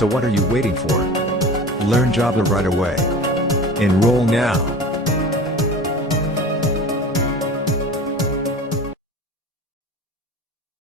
So what are you waiting for? Learn Java right away. Enroll now.